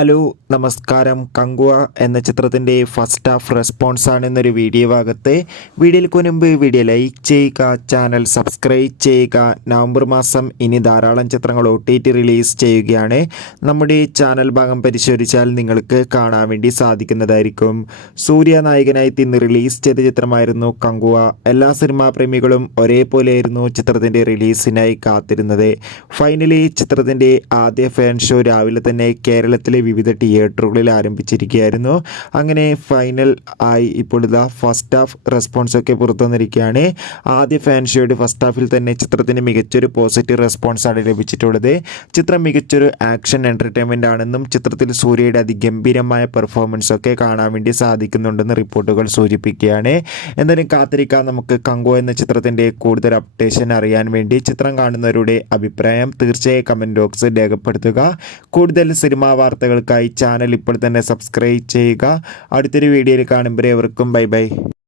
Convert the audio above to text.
Hello നമസ്കാരം. കങ്കുവ എന്ന ചിത്രത്തിൻ്റെ ഫസ്റ്റ് ഹാഫ് റെസ്പോൺസാണ് എന്നൊരു വീഡിയോ ഭാഗത്ത്. വീഡിയോയ്ക്ക് മുൻപ് വീഡിയോ ലൈക്ക് ചെയ്യുക, ചാനൽ സബ്സ്ക്രൈബ് ചെയ്യുക. നവംബർ മാസം ഇനി ധാരാളം ചിത്രങ്ങൾ OTT റിലീസ് ചെയ്യുകയാണ്. നമ്മുടെ ചാനൽ ഭാഗം പരിശോധിച്ചാൽ നിങ്ങൾക്ക് കാണാൻ വേണ്ടി സാധിക്കുന്നതായിരിക്കും. സൂര്യ നായകനായി ഇന്ന് റിലീസ് ചെയ്ത ചിത്രമായിരുന്നു കങ്കുവ. എല്ലാ സിനിമാ പ്രേമികളും ഒരേപോലെയായിരുന്നു ചിത്രത്തിൻ്റെ റിലീസിനായി കാത്തിരുന്നത്. ഫൈനലി ചിത്രത്തിൻ്റെ ആദ്യ ഫാൻ ഷോ രാവിലെ തന്നെ കേരളത്തിലെ വിവിധ തിയേറ്ററുകളിൽ ആരംഭിച്ചിരിക്കുകയായിരുന്നു. അങ്ങനെ ഫൈനൽ ആയി ഇപ്പോൾ ഇതാ ഫസ്റ്റ് ഹാഫ് റെസ്പോൺസൊക്കെ പുറത്തു വന്നിരിക്കുകയാണ്. ആദ്യ ഫാൻ ഷോയുടെ ഫസ്റ്റ് ഹാഫിൽ തന്നെ ചിത്രത്തിന് മികച്ചൊരു പോസിറ്റീവ് റെസ്പോൺസാണ് ലഭിച്ചിട്ടുള്ളത്. ചിത്രം മികച്ചൊരു ആക്ഷൻ എൻ്റർടൈൻമെൻ്റ് ആണെന്നും ചിത്രത്തിൽ സൂര്യയുടെ അതിഗംഭീരമായ പെർഫോമൻസ് ഒക്കെ കാണാൻ വേണ്ടി സാധിക്കുന്നുണ്ടെന്ന് റിപ്പോർട്ടുകൾ സൂചിപ്പിക്കുകയാണ്. എന്തായാലും കാത്തിരിക്കാം നമുക്ക് കങ്കോ എന്ന ചിത്രത്തിൻ്റെ കൂടുതൽ അപ്ഡേഷൻ അറിയാൻ വേണ്ടി. ചിത്രം കാണുന്നവരുടെ അഭിപ്രായം തീർച്ചയായും കമൻറ്റ് ബോക്സിൽ രേഖപ്പെടുത്തുക. കൂടുതൽ സിനിമാ വാർത്തകൾക്കായി ചാനൽ ഇപ്പോൾ തന്നെ സബ്സ്ക്രൈബ് ചെയ്യുക. അടുത്തൊരു വീഡിയോയിൽ കാണുമ്പോൾ ഏവർക്കും ബൈ ബൈ.